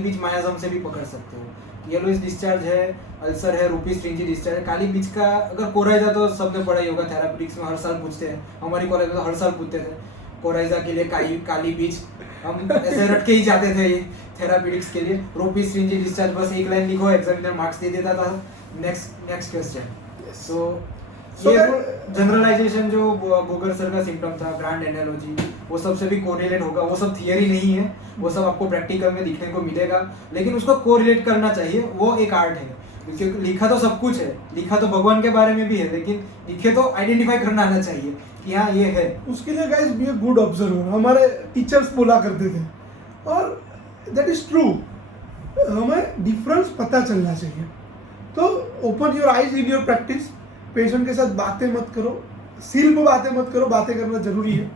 बीच मायाजाम से भी पकड़ सकते हो। येलोइश डिस्चार्ज है, अल्सर है, रूपी स्ट्रिंजी डिस्चार्ज है। काली बीज का अगर कोराइजा तो सबने पढ़ा ही होगा, थेराप्यूटिक्स में हर साल पूछते हैं, हमारी कॉलेज में तो हर साल पूछते थे कोराइजा के लिए काली बीज, हम ऐसे रट के ही जाते थे थेराप्यूटिक्स के लिए। रूपी स्ट्रिंजी डिस्चार्ज बस एक लाइन लिखो, एग्जामिनर मार्क्स दे देता था, नेक्स्ट क्वेश्चन। सो ये जनरलाइजेशन जो बोगर सर का सिम्टम था, ब्रांड एनालॉजी, वो सबसे भी कोरिलेट होगा। वो सब थियरी नहीं है, वो सब आपको प्रैक्टिकल में दिखने को मिलेगा, लेकिन उसको कोरिलेट करना चाहिए, वो एक आर्ट है। क्योंकि लिखा तो सब कुछ है, लिखा तो भगवान के बारे में भी है, लेकिन लिखे तो आइडेंटिफाई करना आना चाहिए कि हाँ ये है। उसके लिए guys be a good observer, हमारे टीचर्स बोला करते थे, और दैट इज ट्रू। हमें डिफरेंस पता चलना चाहिए। तो open your eyes in your practice. Patient के साथ बातें मत करो, सील पे बातें मत करो, बातें करना जरूरी है,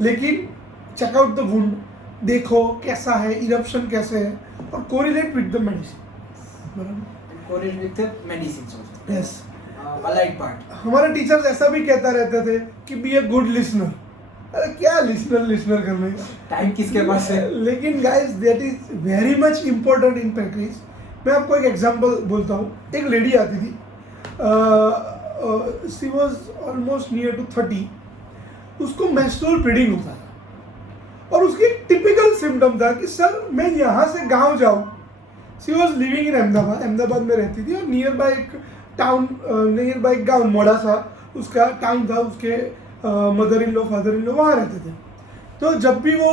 लेकिन चेकआउट द वुंड, देखो कैसा है, इरप्शन कैसे है, और correlate with the medicine. Correlate with the medicine, yes, allied part. हमारे टीचर्स ऐसा भी कहता रहते थे कि बी ए गुड लिसनर। अरे क्या लिसनर करने का टाइम किसके पास है? लेकिन guys that is very much important in practice. मैं आपको एक एग्जांपल बोलता हूँ। एक लेडी आती थी, she was almost near to 30। उसको मेंस्ट्रुअल ब्लीडिंग होता था, और उसकी टिपिकल सिम्टम था कि सर मैं यहाँ से गांव जाऊँ। She was living in Ahmedabad में रहती थी, और नियर बाय एक टाउन, नियर बाय गाँव मोड़ा सा उसका टाउन था। उसके mother in law father in law वहाँ रहते थे। तो जब भी वो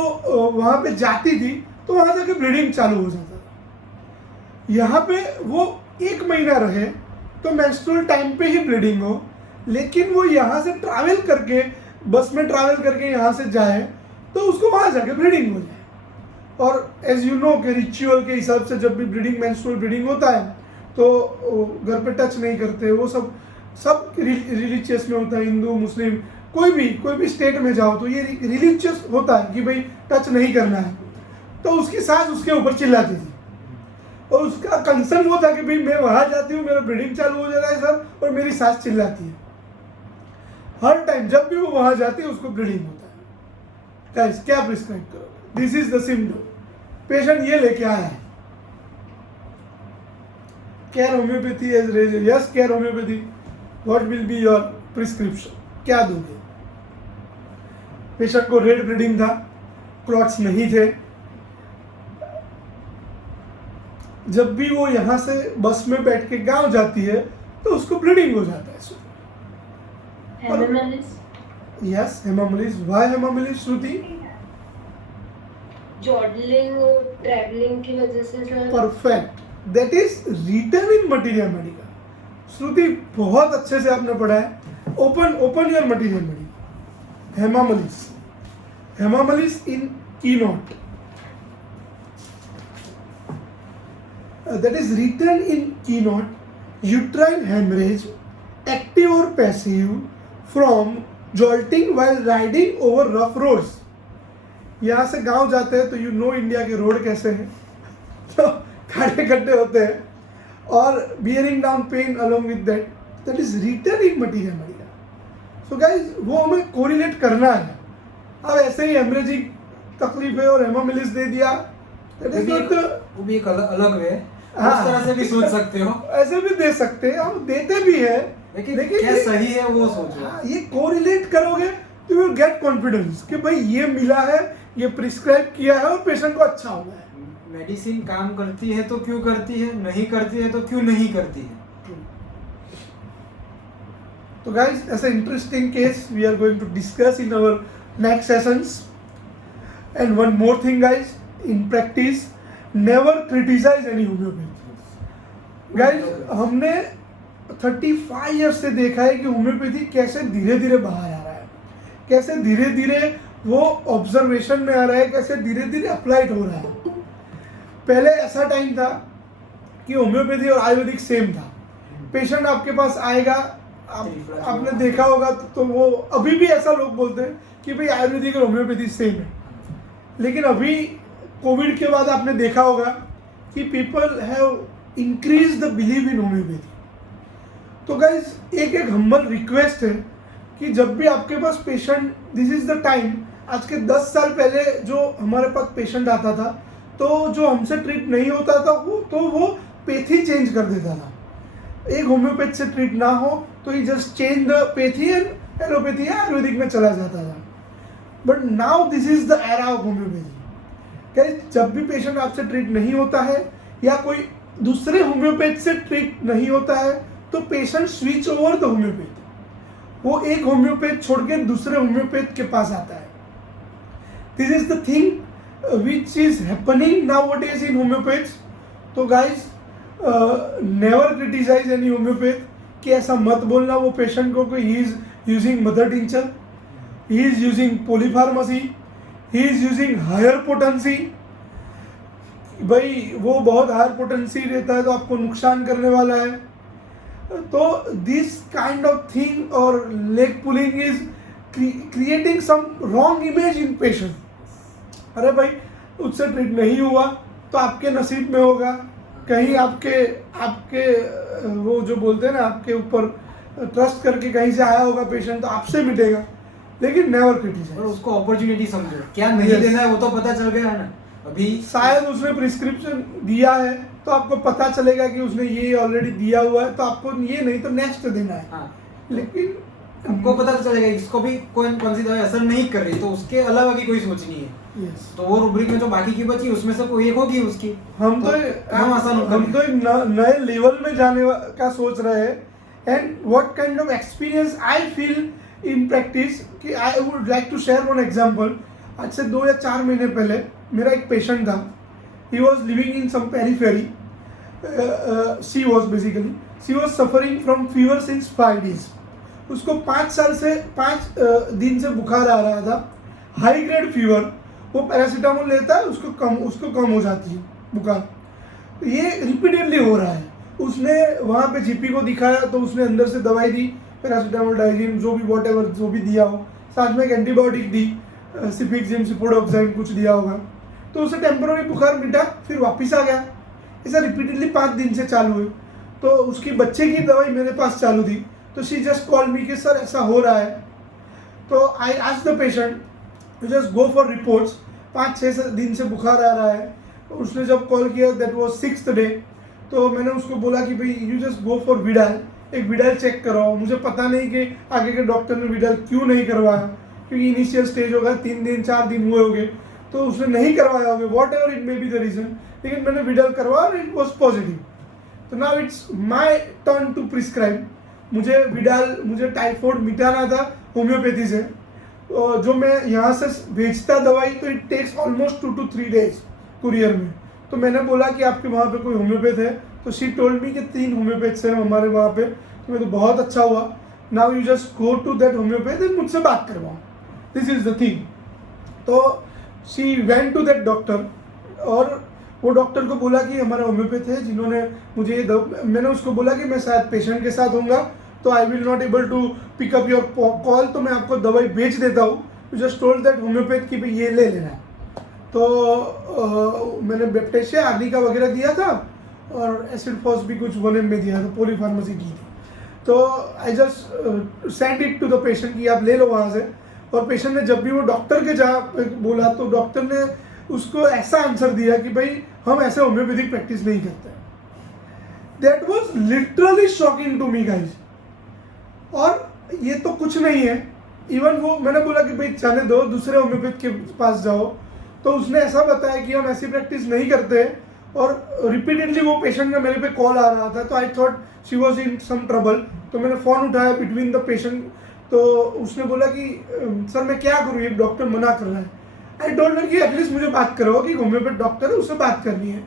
वहाँ पे जाती थी तो वहाँ जाके ब्लीडिंग चालू हो जाता था। यहाँ पे वो 1 महीना रहे तो मेंस्ट्रुअल टाइम पे ही ब्लीडिंग हो, लेकिन वो यहाँ से ट्रैवल करके, बस में ट्रैवल करके यहाँ से जाए तो उसको वहाँ जाके ब्लीडिंग हो जाए। और एज यू नो के रिचुअल के हिसाब से जब भी ब्लीडिंग, मेंस्ट्रुअल ब्लीडिंग होता है तो घर पे टच नहीं करते। वो सब रिलीजियस में होता है, हिंदू मुस्लिम कोई भी स्टेट में जाओ तो ये रिलीजियस होता है कि भाई टच नहीं करना है। तो उसकी सास उसके ऊपर चिल्लाती थी, और उसका कंसर्न वो था कि भाई मैं वहाँ जाती हूँ, मेरा ब्लीडिंग चालू हो जा रहा है सर, और मेरी सास चिल्लाती है। हर टाइम जब भी वो वहाँ जाती है उसको ब्लीडिंग होता है। गाइस क्या प्रिस्क्राइब करोगे? This is the symptom. Patient ये लेके आया है, care homeopathy as rays, yes care homeopathy, what will be your prescription? क्या दोगे? पेशेंट को रेड ब्लीडिंग था, क्लॉट्स नहीं थे। जब भी वो यहाँ से बस में बैठ के गांव जाती है तो उसको ब्लीडिंग हो जाता है। यस, हेमामलिस। व्हाई हेमामलिस श्रुति? जॉडलिंग और ट्रैवलिंग की वजह से sir. Perfect, that is written in materia medica. Shruti बहुत अच्छे से आपने पढ़ा है। Open your materia medica. Hamamelis in keynote, that is written in keynote, uterine hemorrhage, active or passive, from jolting while riding over rough roads. यहाँ से गांव जाते हैं तो यू नो इंडिया के रोड कैसे हैं, तो खाड़े खड्डे होते हैं, और bearing down pain along with that is written in material Medica. So guys वो हमें कोरिलेट करना है। अब ऐसे ही हेमरेजिक तकलीफ है और हेमामिलिस दे दिया, वो भी एक अलग वे, उस तरह से भी सोच सकते हो, ऐसे भी दे सकते हैं, हम देते भी हैं, लेकिन क्या सही है वो सोचो। ये कोरिलेट करोगे तो यू विल गेट कॉन्फिडेंस कि भाई ये मिला है, ये प्रिस्क्राइब किया है और पेशेंट को अच्छा हुआ है। मेडिसिन काम करती है तो क्यों करती है, नहीं करती है तो क्यों नहीं करती है। तो गाइस ऐसा interesting case we are going to discuss in our next sessions. And one more thing guys, in practice never criticise any homeopathy. Guys हमने 35 ईयर्स से देखा है कि होम्योपैथी कैसे धीरे धीरे बाहर आ रहा है, कैसे धीरे धीरे वो ऑब्जर्वेशन में आ रहा है, कैसे धीरे धीरे अप्लाइड हो रहा है। पहले ऐसा टाइम था कि होम्योपैथी और आयुर्वेदिक सेम था। पेशेंट आपके पास आएगा, आपने देखा होगा तो वो अभी भी ऐसा लोग बोलते हैं कि भाई आयुर्वेदिक और होम्योपैथी सेम है। लेकिन अभी कोविड के बाद आपने देखा होगा कि people have increase the believe in homeopathy. तो गाइज एक हम्बल रिक्वेस्ट है कि जब भी आपके पास patient, this is the time. आज के 10 साल पहले जो हमारे पास पेशेंट आता था तो जो हमसे ट्रीट नहीं होता था वो पैथी चेंज कर देता था। एक होम्योपैथ से ट्रीट ना हो तो ही just change the pathy and allopathy या आयुर्वेदिक में चला जाता था। But now this is the era of homoeopathy. जब भी पेशेंट आपसे ट्रीट नहीं होता है या कोई दूसरे होम्योपैथ से ट्रीट नहीं होता है तो patient switch over the homeopath, वो एक होम्योपैथ छोड़ के दूसरे होम्योपैथ के पास आता है। This is the thing which is happening nowadays in homoeopaths. तो guys never criticise any homoeopath कि ऐसा मत बोलना वो पेशेंट को कि he is using mother tincture, he is using polypharmacy, he is using higher potency. भाई वो बहुत हायर पोटेंसी रहता है तो आपको नुकसान करने वाला है। तो दिस काइंड ऑफ थिंग और leg pulling is creating some wrong image in patient. अरे भाई उससे ट्रीट नहीं हुआ तो आपके नसीब में होगा, कहीं आपके वो जो बोलते हैं ना आपके ऊपर ट्रस्ट करके कहीं से आया होगा पेशेंट तो आपसे मिटेगा, लेकिन नेवर क्रिटिसाइज। और उसको अपॉर्चुनिटी समझो, क्या नहीं Yes. देना है वो तो पता चल गया है ना। अभी शायद उसने प्रिस्क्रिप्शन दिया है तो आपको पता चलेगा कि उसने ये ऑलरेडी दिया हुआ है तो आपको ये नहीं तो नेक्स्ट देना है। हाँ, लेकिन हमको पता चलेगा इसको भी कौन सी दवाई असर नहीं कर रही तो उसके अलावा भी कोई सोचनी है। Yes. तो वो रूब्रिक में जो बाकी की बची उसमें से कोई एक होगी उसकी। हम तो काम आसान होगा। हम तो एक नए लेवल में जाने का सोच रहे हैं। And what kind of experience I feel in practice कि I would like to share one example. आज से 2 या 4 महीने पहले मेरा एक पेशेंट था। He was living in some periphery. She was suffering from fever since 5 days। उसको 5 दिन से बुखार आ रहा था, हाई ग्रेड फीवर। वो पैरासीटामोल लेता है उसको कम हो जाती है बुखार। ये रिपीटेडली हो रहा है। उसने वहाँ पे जीपी को दिखाया तो उसने अंदर से दवाई दी, पैरासीटामोल, डाइजिन, जो भी वॉटेवर जो भी दिया हो, साथ में एक एंटीबायोटिक दी, सिफिक्सिम, सिपोडोक्साइम कुछ दिया होगा। तो उसे टेम्पररी बुखार मिटा, फिर वापस आ गया। ऐसा रिपीटेडली 5 दिन से चालू है। तो उसकी बच्चे की दवाई मेरे पास चालू थी तो शी जस्ट कॉल मी कि सर ऐसा हो रहा है। तो I asked the patient to just go for reports. 5-6 दिन से बुखार आ रहा है। तो उसने जब कॉल किया दैट वाज 6th डे, तो मैंने उसको बोला कि भाई you just go for Widal, एक विडाल चेक कराओ। मुझे पता नहीं कि आगे के डॉक्टर ने विडाल क्यों नहीं करवाया, क्योंकि इनिशियल स्टेज होगा, 3 दिन 4 दिन हुए होंगे तो उसने नहीं करवाया होगा, whatever it may be the reason. लेकिन मैंने विडाल करवाया और इट वॉज पॉजिटिव। तो now it's my turn to prescribe. मुझे टाइफाइड मिटाना था होम्योपैथी से। जो मैं यहाँ से भेजता दवाई तो it takes almost 2 to 3 days courier में। तो मैंने बोला कि आपके वहाँ पे कोई होम्योपैथ है, तो शी टोल्ड मी कि 3 होम्योपैथ्स हैं हमारे वहाँ पे। तो मैं तो बहुत अच्छा हुआ। Now you just go to that homeopath and मुझसे बात करवाओ, दिस इज द थिंग। तो she went to that doctor और वो डॉक्टर को बोला कि हमारा होम्योपैथ है जिन्होंने मुझे ये मैंने उसको बोला कि मैं शायद पेशेंट के साथ होऊंगा तो I will not able to pick up your call, तो मैं आपको दवाई भेज देता हूँ। You just told that homeopath की भाई ये ले लेना है। तो मैंने बेप्टेशिया, आर्निका वगैरह दिया था और एसिड फॉस भी कुछ 1 mg दिया था, पॉलीफार्मेसी की थी। तो I just send it to the patient कि आप ले लो वहाँ से। और पेशेंट ने जब भी वो डॉक्टर के जहाँ बोला तो डॉक्टर ने उसको ऐसा आंसर दिया कि भाई हम ऐसे होम्योपैथिक प्रैक्टिस नहीं करते। That was literally shocking to me guys. और ये तो कुछ नहीं है, इवन वो मैंने बोला कि भाई जाने दो, दूसरे होम्योपैथ के पास जाओ। तो उसने ऐसा बताया कि हम ऐसी प्रैक्टिस नहीं करते। और रिपीटेडली वो पेशेंट का मेरे पे कॉल आ रहा था तो I thought she was in some trouble. तो मैंने फ़ोन उठाया बिटवीन द पेशेंट। तो उसने बोला कि सर मैं क्या करूँ, ये डॉक्टर मना कर रहा है। आई टोल्ड हर कि एटलीस्ट मुझे बात करो कि होम्योपैथ डॉक्टर है, उससे बात करनी है।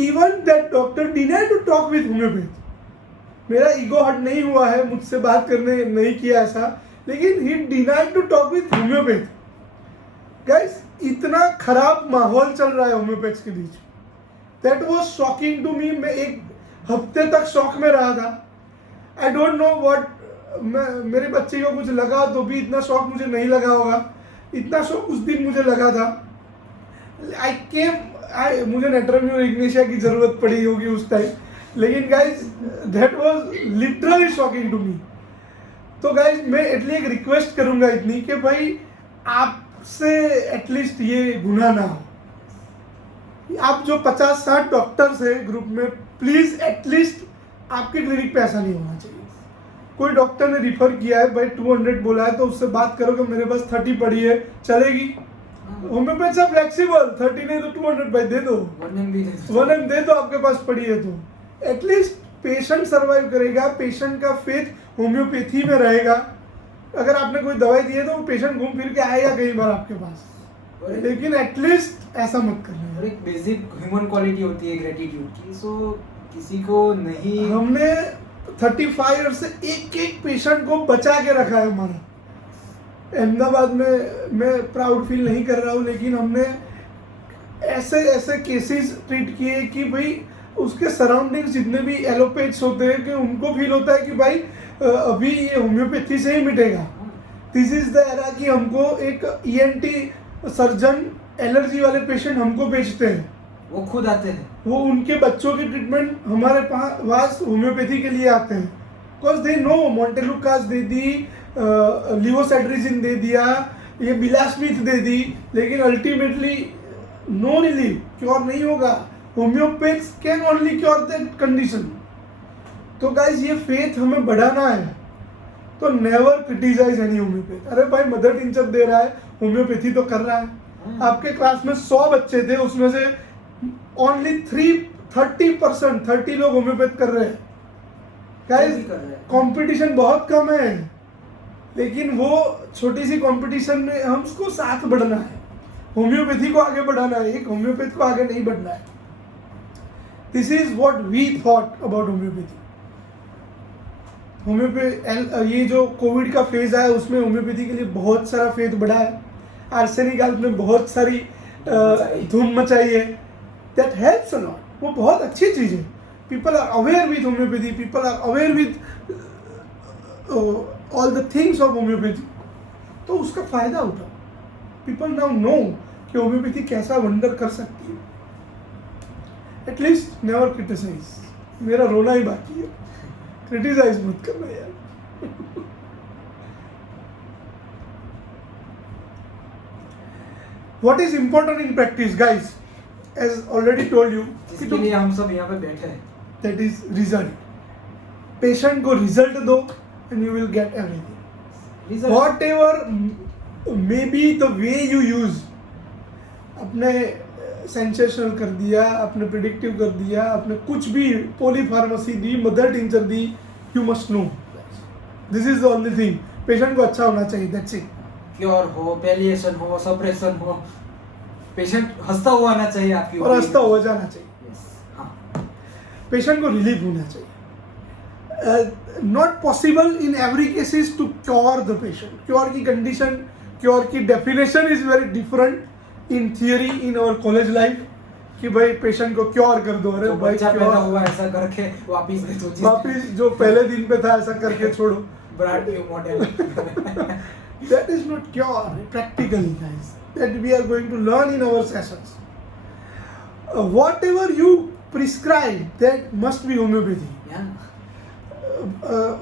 Even that doctor denied to talk with homeopath. मेरा ईगो हर्ट नहीं हुआ है, मुझसे बात करने नहीं किया ऐसा, लेकिन he denied to talk with homoeopath. Guys इतना खराब माहौल चल रहा है होम्योपैथ्स के बीच। That was shocking to me. मैं एक हफ्ते तक शॉक में रहा था। आई डोंट नो व्हाट, मेरे बच्चे को कुछ लगा तो भी इतना शॉक मुझे नहीं लगा होगा, इतना शॉक उस दिन मुझे लगा था। मुझे नेट्रम्यू इग्निशिया की जरूरत पड़ी होगी उस टाइम, लेकिन guys that was literally shocking to me. तो गाइज मैं एटली एक रिक्वेस्ट करूंगा इतनी कि भाई आपसे एटलीस्ट ये गुनाह ना हो। आप जो 50-60 डॉक्टर्स है ग्रुप में, प्लीज एटलीस्ट आपके क्लिनिक पे ऐसा नहीं होना चाहिए। कोई डॉक्टर ने रिफर किया है भाई 200 बोला है तो उससे बात करो कि मेरे पास 30 पड़ी है, चलेगी? होम्योपैथ सब फ्लेक्सिबल, 30 नहीं तो 200 भाई दे दो, 1M दे दो आपके पास पड़ी है तो। एटलीस्ट पेशेंट सर्वाइव करेगा, पेशेंट का फेथ होम्योपैथी में रहेगा। अगर आपने कोई दवाई दी है तो पेशेंट घूम फिर के आएगा कई बार आपके पास, लेकिन एटलीस्ट ऐसा मत करना। और एक बेसिक ह्यूमन क्वालिटी होती है ग्रेटिट्यूड की, सो किसी को नहीं, हमने 35 ईयर से एक एक पेशेंट को बचा के रखा है हमारा। अहमदाबाद में मैं प्राउड फील नहीं कर रहा हूँ, लेकिन हमने ऐसे ऐसे केसेस ट्रीट किए कि भाई उसके सराउंडिंग्स जितने भी एलोपैथ्स होते हैं कि उनको फील होता है कि भाई अभी ये होम्योपैथी से ही मिटेगा। दिस इज द एरा कि हमको एक ENT सर्जन एलर्जी वाले पेशेंट हमको भेजते हैं, वो खुद आते हैं, वो उनके बच्चों के ट्रीटमेंट हमारे पास होम्योपैथी के लिए आते हैं। बिकॉज दे नो मोंटेलुकास दे दी, लिवोसेट्रिजिन दे दिया, ये बिलास्मिथ दे दी, लेकिन अल्टीमेटली नो रिलीफ, क्योर नहीं होगा। Homeopaths can only cure that condition. तो गाइज ये फेथ हमें बढ़ाना है, तो नेवर क्रिटिसाइज एनी होम्योपैथ। अरे भाई मदर टिंचर दे रहा है, होम्योपैथी तो कर रहा है। आपके क्लास में 100 बच्चे थे, उसमें से ओनली 30 लोग होम्योपैथ कर रहे हैं। गाइस कंपटीशन बहुत कम है, लेकिन वो छोटी सी कंपटीशन में हम उसको साथ बढ़ना है, होम्योपैथी को आगे बढ़ाना है, एक होम्योपैथ को आगे नहीं बढ़ना है। This is what we thought about homeopathy. ये जो कोविड का फेज आया उसमें होम्योपैथी के लिए बहुत सारा फेथ बढ़ा है। आर्सेनिक हेल्थ ने बहुत सारी धूम मचाई है। दैट हेल्प्स अ लॉट, वो बहुत अच्छी चीज़ है। People are aware with homoeopathy, people are aware with all the things of homoeopathy, तो उसका फायदा उठाओ। पीपल नाउ नो कि होम्योपैथी कैसा वंडर कर सकती है। At least never criticise. मेरा रोना ही बाकी है, क्रिटिसाइज मत करना यार। What is important in practice, guys? As already told you, जिसके लिए हम सब यहाँ पे बैठे हैं, that is result. Patient को result दो and you will get everything. Result- Whatever may be the way you use. अपने सेंसेशनल कर दिया, आपने प्रिडिक्टिव कर दिया, आपने कुछ भी polypharmacy the, mother tincture the, you must know. This is the only thing. Patient को अच्छा होना चाहिए, that's it. क्योर हो, पैलिएशन हो, सप्रेशन हो, पेशेंट हंसता हुआ आना चाहिए आपकी और हंसता हुआ जाना चाहिए। Yes, हाँ, पेशेंट को रिलीफ होना चाहिए। Not possible in every cases to cure the patient. Cure की कंडीशन, क्योर की definition is very different in theory in our college life कि भाई पेशेंट को क्योर कर दो। अरे तो भाई बच्चा पैदा क्योर हुआ ऐसा करके वापिस दे दो, वापिस जो पहले दिन पे था ऐसा करके छोड़ो। Brand new model. That is not cure practically, guys. That we are going to learn in our sessions. Whatever you prescribe, that must be homeopathy.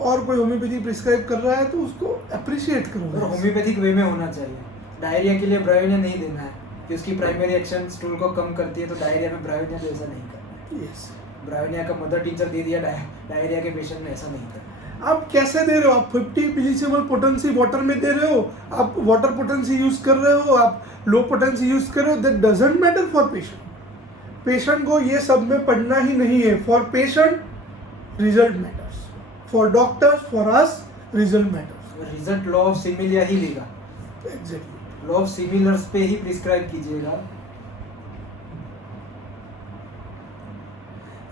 और कोई होम्योपैथी प्रिस्क्राइब कर रहा है तो उसको अप्रिशिएट करो। और होम्योपैथिक वे में होना चाहिए। डायरिया के लिए ब्रायोनिया नहीं देना है कि उसकी प्राइमरी एक्शन स्टूल को कम करती है, तो डायरिया में ब्रायोनिया तो ऐसा नहीं करना है। Yes. ब्रायोनिया का मदर टीचर दे दिया, डायरिया के पेशेंट में ऐसा नहीं करना। आप कैसे दे रहे हो? आप 50 मिलीसीमल पोटेंसी वाटर में दे रहे हो, आप वाटर पोटेंसी यूज कर रहे हो, आप लो पोटेंसी यूज कर रहे हो, that doesn't matter for patient. Patient को ये सब में पढ़ना ही नहीं है। For patient result matters, for doctors, for us result matters. Result law of similia ही लेगा। एग्जैक्टली, लॉ ऑफ सिमिलर्स पे ही प्रिस्क्राइब कीजिएगा।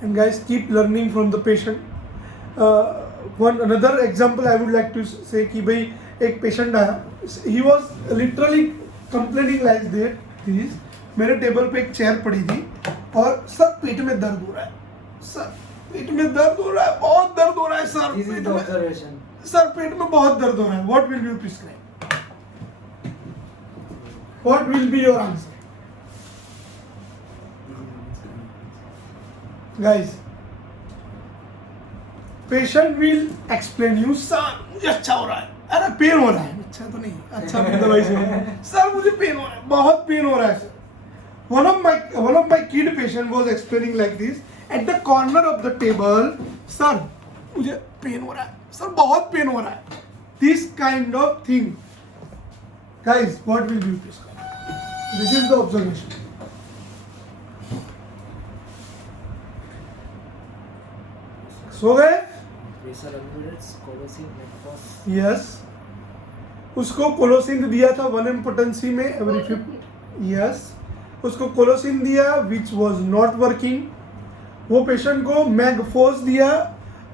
And guys keep learning from the patient. One another example I would like to say कि भाई एक patient आया, he was literally complaining like this. मेरे टेबल पे एक चेयर पड़ी थी और सर पेट में दर्द हो रहा है, सर पेट में दर्द हो रहा है, बहुत दर्द हो रहा है sir, This is pet the में observation. सर पेट में बहुत दर्द हो रहा है। What will you prescribe? What will be your answer? Guys, patient will explain you, sir मुझे अच्छा हो रहा है, अरे पेन हो रहा है, अच्छा तो नहीं, अच्छा अपनी दवाई से, सर मुझे पेन हो रहा है, बहुत पेन हो रहा है sir. one of my kid patient was explaining like this at the corner of the table, sir मुझे पेन हो रहा है, सर बहुत पेन हो रहा है, this kind of thing. Guys, what will you prescribe? This is the observation. सो गए? Pressure ambulance कोलोसिन मेटफॉस yes, उसको कोलोसिन दिया था 1 potency में एवरी 5. यस, उसको कोलोसिन दिया विच वाज नॉट वर्किंग. वो पेशेंट को मैगफोस दिया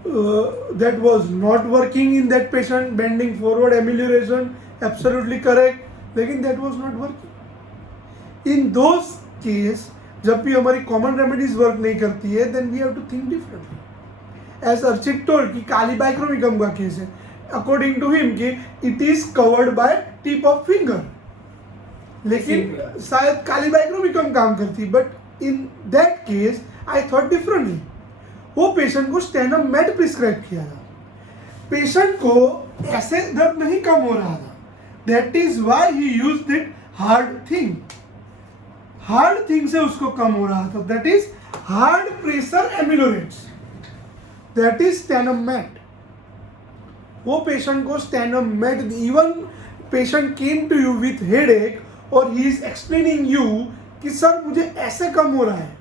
that was not working in that patient. Bending forward amelioration absolutely correct, लेकिन that was not working. In those case जब भी हमारी कॉमन रेमेडीज वर्क नहीं करती है, then we have to think differently. As Archit told कि kali bichromicum का केस है, अकॉर्डिंग टू हिम कि it is covered by tip of finger, लेकिन शायद कालीबाइक्रोमिकम काम करती. But in that case I thought differently. वो पेशेंट को स्टेनम मेड प्रिस्क्राइब किया था. पेशेंट को ऐसे दर्द नहीं कम हो रहा था, that is why he used it hard thing. Hard thing से उसको कम हो रहा था, that is hard pressure ameliorates, that is stannum met. वो पेशेंट को stannum met, even patient came to you with headache और ही इज एक्सप्लेनिंग यू कि सर मुझे ऐसे कम हो रहा है.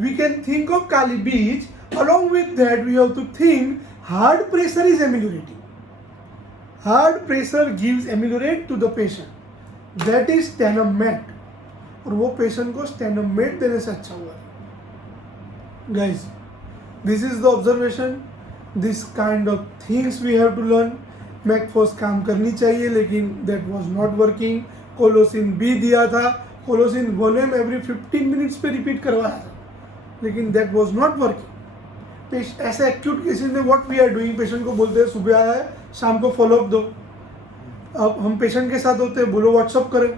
We can think of kali bich. along with that we have to think hard pressure is ameliorating. Hard pressure gives ameliorate to the patient, that is sternum mat. और वो patient को स्टेनम मेड देने से अच्छा हुआ. Guys, this is the observation. This kind of things we have to learn. Mag phos काम करनी चाहिए, लेकिन that was not working. Colocynth भी दिया था, कोलोसिन 1 ml एवरी 15 मिनट्स पे रिपीट करवाया था, लेकिन दैट वाज नॉट वर्किंग. ऐसे एक्यूट केसेस में what we are doing, patient को बोलते हैं सुबह आया है शाम को फॉलोअप दो. अब हम पेशेंट के साथ होते हैं, बोलो व्हाट्सअप करें,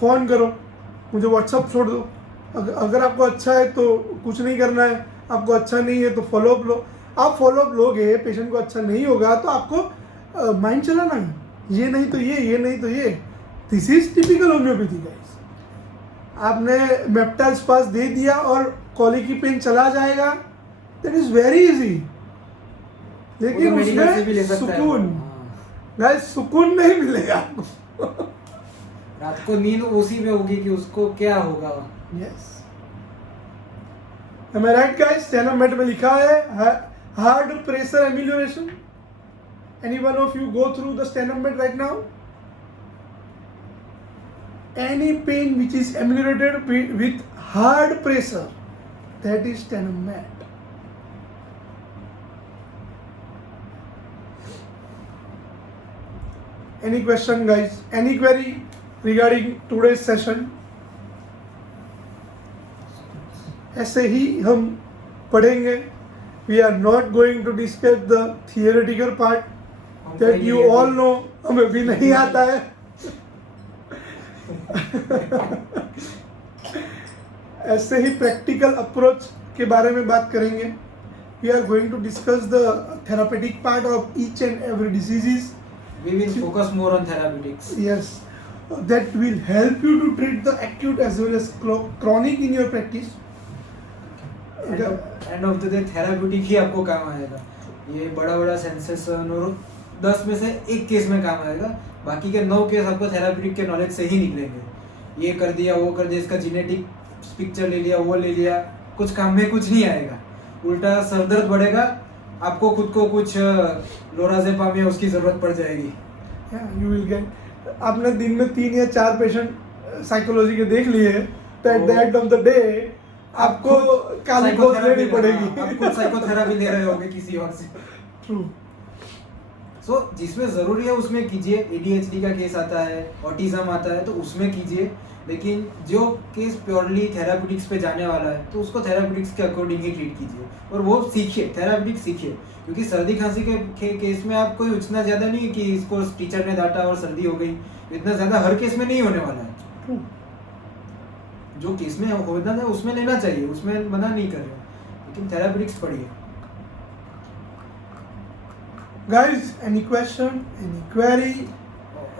फ़ोन करो, मुझे व्हाट्सअप छोड़ दो. अगर आपको अच्छा है तो कुछ नहीं करना है, आपको अच्छा नहीं है तो फॉलोअप लो. आप फॉलोअप लोगे, पेशेंट को अच्छा नहीं होगा तो आपको माइंड चलाना है, ये नहीं तो ये नहीं तो ये. This is typical homeopathy guys. आपने मेप्टाल स्पास दे दिया और कॉलिकी पेन चला जाएगा, दैट इज वेरी इजी. लेकिन उसमें सुकून, गाइस सुकून नहीं मिलेगा आपको. रात को नींद उसी में होगी कि उसको क्या होगा. Yes, am I right guys? Stannum made में लिखा है hard pressure amelioration. Any one of you go through the sternum med right now? Any pain which is ameliorated with hard pressure, that is sternum med. Any question guys? Any query regarding today's session? ऐसे ही हम पढ़ेंगे. We are not going to discuss the theoretical part that you all know. हमें भी नहीं आता है. ऐसे ही practical approach के बारे में बात करेंगे. We are going to discuss the therapeutic part of each and every diseases. We will focus more on therapeutics. Yes, that will help you to treat the acute as well as chronic in your practice. End of the day therapeutic ही आपको काम आएगा. ये बड़ा बड़ा sensation और 10 में से 1 केस में काम आएगा, बाकी के 9 केस आपको थेराप्यूटिक के नॉलेज से ही निकलेंगे. ये कर दिया, वो कर दिया, इसका जेनेटिक पिक्चर ले लिया, वो ले लिया, कुछ काम में कुछ नहीं आएगा. उल्टा सरदर्द बढ़ेगा, आपको खुद को कुछ लोराजेपाम या उसकी जरूरत पड़ जाएगी. You will get. आपने दिन में 3 या 4 पेशेंट साइकोलॉजी के देख लिए, तो at the end of the day आपको काली कोस लेनी पड़ेगी. आप खुद साइकोथेरेपी ले रहे होगे किसी और से. ट्रू. सो जिसमें ज़रूरी है उसमें कीजिए. ADHD का केस आता है, ऑटिज्म आता है, तो उसमें कीजिए. लेकिन जो केस प्योरली थेराप्यूटिक्स पे जाने वाला है तो उसको थेराप्यूटिक्स के अकॉर्डिंग ही ट्रीट कीजिए और वो सीखिए, थेराप्यूटिक्स सीखिए. क्योंकि सर्दी खांसी के केस में आप कोई उतना ज़्यादा नहीं है कि इसको टीचर ने डांटा और सर्दी हो गई, इतना ज़्यादा हर केस में नहीं होने वाला है. जो केस में होना है उसमें लेना चाहिए, उसमें मना नहीं कर रहे, लेकिन थेराप्यूटिक्स पढ़िए. Guys, any question, any query,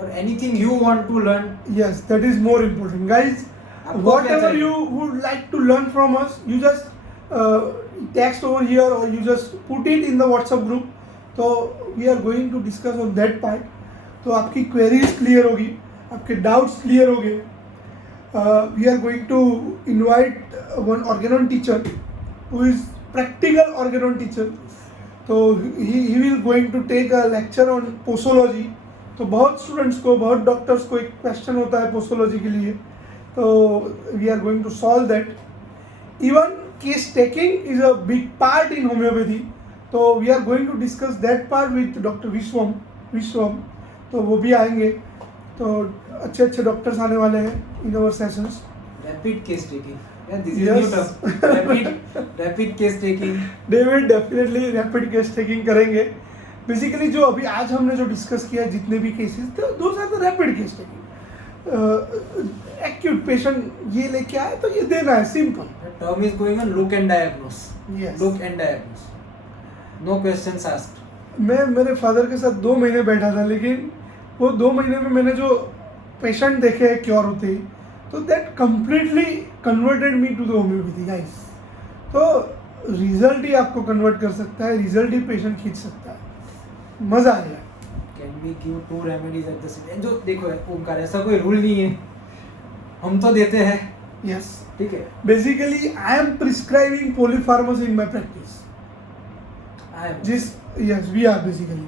or anything you want to learn? yes, that is more important. Guys, आपको क्या whatever चाहिए? you would like to learn from us, you just text over here or you just put it in the WhatsApp group. तो we are going to discuss on that part. तो आपकी queries clear होगी, आपके doubts clear होंगे. We are going to invite one organon teacher who is practical organon teacher. तो he will going to take a lecture on posology. तो बहुत students को, बहुत डॉक्टर्स को एक क्वेश्चन होता है पोसोलॉजी के लिए, तो we are going to solve that. Even case taking is a big part in homeopathy, तो we are going to discuss that part with doctor Vishwam. तो वो भी आएंगे. तो अच्छे अच्छे डॉक्टर्स आने वाले हैं in our sessions. Rapid case taking, Yes. Rapid case taking. David definitely rapid case taking करेंगे. बेसिकली जो अभी आज हमने जो डिस्कस किया जितने भी केसेस थे, those are the rapid case taking. Acute patient ये लेके आए तो ये देना है, simple. Term is going on look and diagnose. Yes. Look and diagnose, no questions asked. मैं मेरे फादर के साथ 2 महीने बैठा था, लेकिन वो 2 महीने में मैंने जो पेशेंट देखे हैं क्योर होते ही, तो that completely converted me to the homoeopathy guys. तो रिजल्ट ही आपको कन्वर्ट कर सकता है, रिजल्ट ही पेशेंट खींच सकता है. मजा आएगा. Can we give 2 remedies at the same? जो देखो ओमकार, ऐसा कोई रूल नहीं है, हम तो देते हैं. यस, ठीक है. Basically I am prescribing polypharmacy in my practice. Yes we are basically.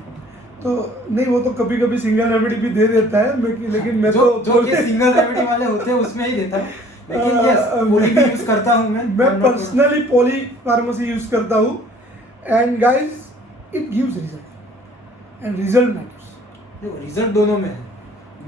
तो नहीं, वो तो कभी कभी सिंगल रेमेडी भी दे देता है, लेकिन मैं जो तो ये सिंगल रेमेडी वाले होते हैं उसमें ही देता है. लेकिन यस, पॉली भी यूज करता हूं मैं. मैं पर्सनली पॉलीफार्मेसी यूज करता हूँ. And guys it gives result, and result matters. देखो रिजल्ट दोनों में है.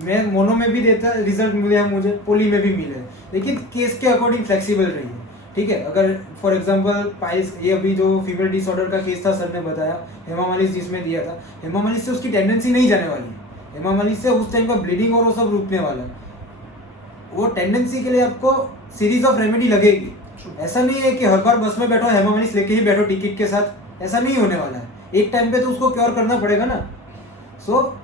मैं मोनो में भी देता रिजल्ट मिले हैं मुझे, पोली में भी मिले हैं, लेकिन केस के अकॉर्डिंग फ्लेक्सिबल रहिए. ठीक है. अगर फॉर एग्जांपल पाइल्स, ये अभी जो फीमेल डिसऑर्डर का केस था सर ने बताया, हेमामालिस जिसमें दिया था, हेमामालिस से उसकी टेंडेंसी नहीं जाने वाली है. हेमामालिस से उस टाइम का ब्लीडिंग और वो सब रुकने वाला है. वो टेंडेंसी के लिए आपको सीरीज ऑफ रेमेडी लगेगी. ऐसा नहीं है कि हर बार बस में बैठो हेमामालिस लेके ही बैठो टिकट के साथ, ऐसा नहीं होने वाला है. एक टाइम पे तो उसको क्योर करना पड़ेगा ना. सो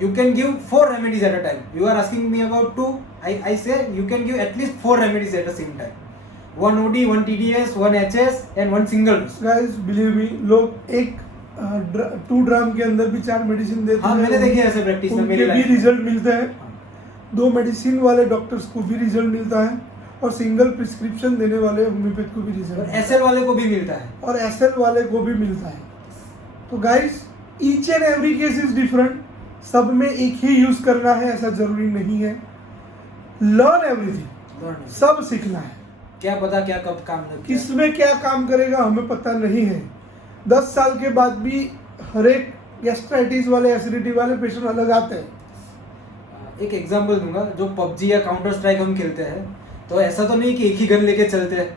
you can give 4 remedies at a time. You are asking me about 2. I say you can give at least 4 remedies at the same time. 1 OD, 1 TDS, 1 HS and 1 single dose. Guys believe me, लोग 2 drum के अंदर भी 4 medicine देते हैं. हाँ, मैंने देखे ऐसे प्रैक्टिस में मेरी उनके भी लाइफ में. रिजल्ट मिलते हैं. 2 मेडिसिन वाले डॉक्टर्स को भी रिजल्ट मिलता है, और सिंगल प्रिस्क्रिप्शन देने वाले होम्योपैथ को भी रिजल्ट और मिलता है, SL वाले को भी मिलता है. और एसएल वाले को भी मिलता है. तो guys each and every case is different. सब में एक ही यूज करना है ऐसा जरूरी नहीं है. लर्न एवरीथिंग, सब सीखना है. क्या पता क्या कब काम लगे. किस में क्या काम करेगा हमें पता नहीं है. 10 साल के बाद भी हर एक गैस्ट्राइटिस वाले, एसिडिटी वाले पेशेंट अलग आते हैं. एक एग्जांपल दूंगा. जो पबजी या काउंटर स्ट्राइक हम खेलते हैं, तो ऐसा तो नहीं कि एक ही गन लेके चलते हैं,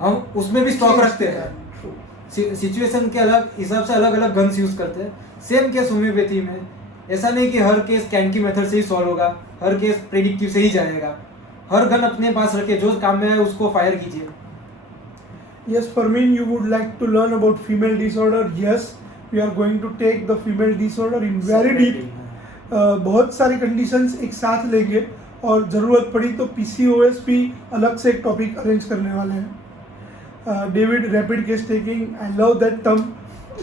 हम उसमें भी स्टॉक रखते हैं. सिचुएशन के अलग हिसाब से अलग अलग गन्स यूज करते हैं. सेम केस होम्योपैथी में. ऐसा नहीं कि हर केस कैन की मेथड से ही सॉल्व होगा, हर केस प्रेडिक्टिव से ही जाएगा. हर गन अपने पास रखे, जो काम में है उसको फायर कीजिए. Yes, Fermin, you would like to learn about female disorder. Yes, we are going to take the female disorder in very deep. बहुत सारी कंडीशंस एक साथ लेंगे, और ज़रूरत पड़ी तो PCOS भी अलग से एक टॉपिक अरेंज करने वाले हैं. David, rapid case taking, I love that term.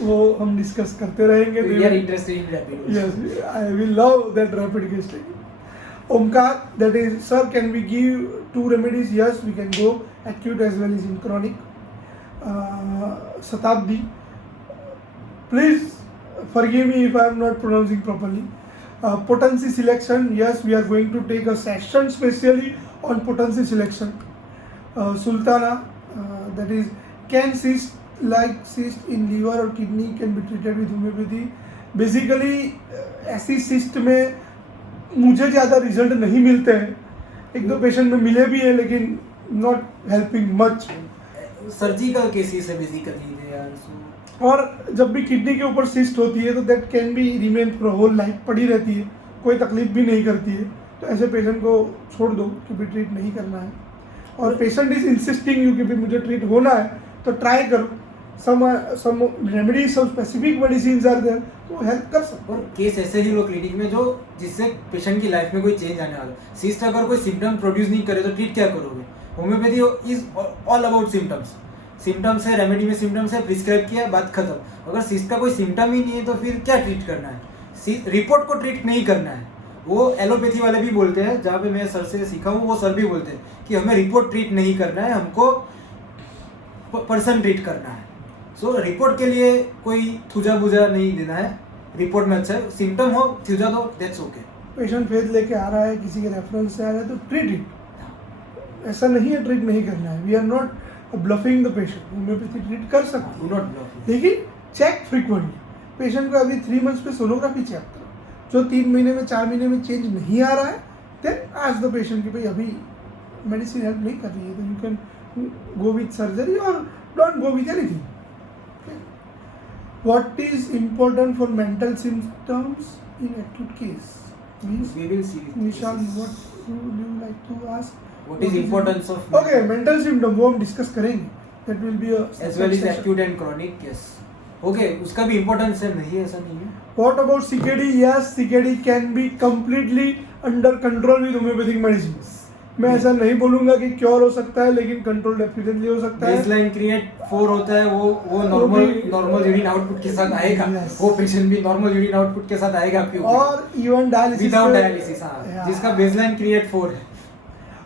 वो हम डिस्कस करते रहेंगे. We are interested in rapid. Yes, I will love that rapid case taking. Omkar, that is, sir, can we give 2 remedies? Yes, we can go acute as well as in chronic. Satabdi, please forgive me if I am not pronouncing properly. Potency selection, yes, we are going to take a session specially on potency selection. Sultana, that is, can cyst like cyst in liver or kidney can be treated with homeopathy. Basically ऐसी cyst में मुझे ज़्यादा result नहीं मिलते हैं. 1-2 patient में मिले भी हैं, लेकिन not helping much. Surgical cases है बेसिकली यार. और जब भी किडनी के ऊपर सिस्ट होती है तो that can be remain for whole life, पड़ी रहती है, कोई तकलीफ भी नहीं करती है. तो ऐसे पेशेंट को छोड़ दो कि भी ट्रीट नहीं करना है. और पेशेंट इज इंसिस्टिंग यू कि भी मुझे ट्रीट होना है, तो ट्राई करो. some remedies, some specific medicines are there, तो हेल्प कर सकते और हैं. केस ऐसे ही लो क्लिनिक में जो जिससे पेशेंट की लाइफ में कोई चेंज आने वाला है. सिस्ट अगर कोई सिम्टम प्रोड्यूस नहीं करे तो ट्रीट क्या करोगे? Homeopathy is all about symptoms. Symptoms है, रेमेडी में सिम्टम्स है, प्रिस्क्राइब किया, बात खत्म. अगर सिस्ट का कोई सिम्टम ही नहीं है तो फिर क्या ट्रीट करना है? रिपोर्ट को ट्रीट नहीं करना है. वो एलोपैथी वाले भी बोलते हैं, जहाँ पे मैं सर से सीखा हूँ वो सर भी बोलते हैं कि हमें रिपोर्ट ट्रीट नहीं करना है, हमको पर्सन ट्रीट करना है. सो रिपोर्ट के लिए कोई थुजा बुजा नहीं देना है. रिपोर्ट में अच्छा है, सिम्टम हो थुजा दो, दैट्स ओके. पेशेंट फेथ लेके आ रहा है, किसी के रेफरेंस से आ रहा है तो ट्रीट इट. ऐसा नहीं है ट्रीट नहीं करना है. We are not bluffing the patient. Homoeopathy treat कर सकते डू हैं, नॉट ब्लॉक. लेकिन चेक फ्रीक्वेंटली. पेशेंट को अभी 3 मंथ्स पे सोनोग्राफी चेक करो. जो 3 महीने में 4 महीने में चेंज नहीं आ रहा है, देन आस्क द पेशेंट कि भाई अभी मेडिसिन हेल्प नहीं कर रही है, तो you can go with surgery और don't go with anything. What is important for mental symptoms in acute case? Means, We will see. Nishal, what would you like to ask? What is importance of Okay, mental symptom वो हम discuss करेंगे. That will be a as well as session. acute and chronic. Yes. Okay, उसका भी importance है, नहीं ऐसा नहीं है. What about CKD? Yes, CKD can be completely under control with homeopathic medicines. मैं ऐसा नहीं बोलूंगा कि क्योर हो सकता है, लेकिन कंट्रोल डेफिनेटली हो सकता है. बेसलाइन क्रिएट 4 होता है, वो नॉर्मल यूरिन आउटपुट के साथ आएगा. Yes. वो पेशेंट भी नॉर्मल यूरिन आउटपुट के साथ आएगा आपके और इवन डायलिसिस विदाउट डायलिसिस. हाँ, Yeah. जिसका बेसलाइन क्रिएट 4 है.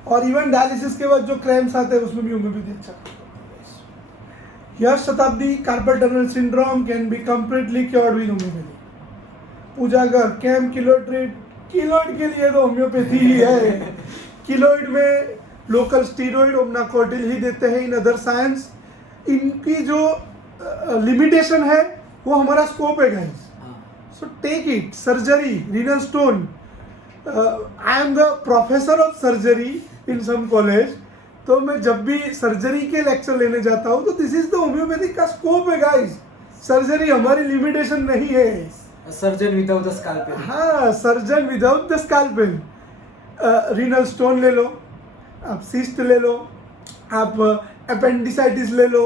और इवन डायलिसिस के बाद जो क्रैम्प्स आते हैं उसमें भी होम्योपैथी अच्छा. यश शताब्दी carpal tunnel syndrome can be completely cured with homeopathy. पूजागर कैम किलोइड के लिए तो होम्योपैथी ही है. किलोइड में लोकल स्टीरॉइड ओमनाकोटिल ही देते हैं. इन अदर साइंस इनकी जो लिमिटेशन है वो हमारा स्कोप है guys. So take it. Surgery, renal stone. I am the professor of surgery in some college. तो मैं जब भी सर्जरी के लेक्चर लेने जाता हूँ तो दिस इज द होम्योपैथिक का स्कोप है गाइस. सर्जरी हमारी लिमिटेशन नहीं है. Surgeon without the scalpel. हाँ, surgeon without the scalpel. Renal stone ले लो, आप सिस्ट ले लो, आप अपेंडिसाइटिस ले लो,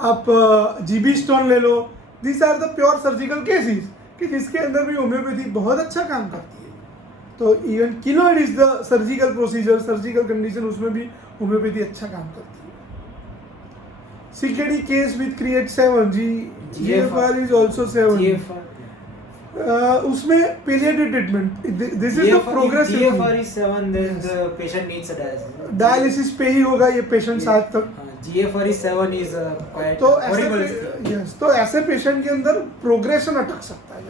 आप जीबी स्टोन ले लो. This are the pure surgical cases कि जिसके अंदर भी होम्योपैथी बहुत अच्छा काम करती है. तो even keloid is the surgical procedure, surgical condition, उसमें भी होम्योपैथी अच्छा काम करती है. CKD case with creat 7 GFR is also 7. GFR. उसमें palliative treatment. This is the progressive. GFR is 7, then the patient needs a dialysis. Dialysis पे ही होगा ये पेशेंट आज तक. GFR is 7 is quite तो horrible. ऐसे यस, तो ऐसे पेशेंट के अंदर प्रोग्रेशन अटक सकता है.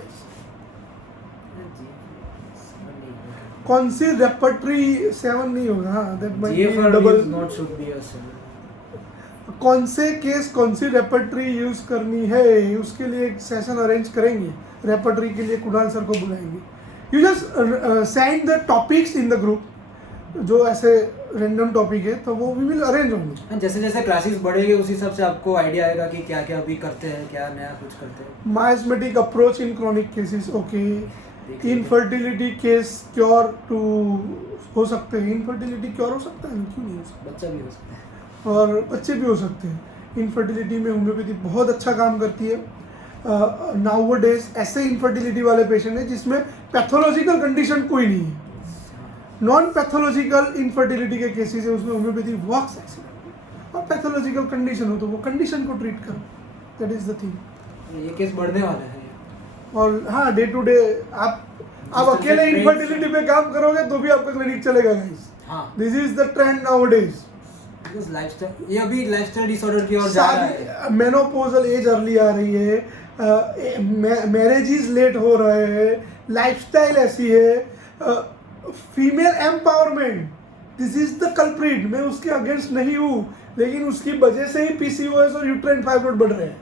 कौन सी रेपर्टरी 7 नहीं होगा. That might be GFR double. is not should be a 7. कौन से केस कौन सी रेपर्टरी यूज करनी है उसके लिए एक सेशन अरेंज करेंगे. रेपर्टरी के लिए कुणाल सर को बुलाएंगे. You just send the topics in the group. जो ऐसे रैंडम टॉपिक है तो वो वी विल अरेंज होंगे. जैसे जैसे क्लासेस बढ़ेंगे उस हिसाब से आपको आइडिया आएगा कि क्या क्या अभी करते हैं, क्या नया कुछ करते हैं. Miasmatic approach in chronic cases. Okay. Infertility case cure टू हो सकते हैं. इनफर्टिलिटी क्योर हो सकता है, क्यों नहीं हो सकता. बच्चा भी हो सकता है. और बच्चे भी हो सकते हैं. इनफर्टिलिटी में होम्योपैथी बहुत अच्छा काम करती है. नाउ डेज ऐसे इनफर्टिलिटी वाले पेशेंट हैं जिसमें पैथोलॉजिकल कंडीशन कोई नहीं है. नॉन पैथोलॉजिकल इनफर्टिलिटी के केसेस है उसमें होम्योपैथी वर्क्स एक्सीलेंटली. और पैथोलॉजिकल कंडीशन हो तो वो कंडीशन को ट्रीट करो. That is the thing. ये केस बढ़ने वाला है. और हाँ, डे टू डे आप अकेले इनफर्टिलिटी पे काम करोगे तो भी आपका क्लिनिक चलेगा गाइस. हाँ. This is the trend now days. Lifestyle, ये अभी लाइफस्टाइल डिसऑर्डर की ओर जा रहा है. मेनोपोजल एज अर्ली आ रही है. मैरिजेस लेट हो रहे हैं. लाइफस्टाइल ऐसी है. Female empowerment, this is the culprit. मैं उसके अगेंस्ट नहीं हूँ, लेकिन उसकी वजह से ही पीसीओएस और यूट्राइन फाइब्रोइड बढ़ रहे हैं.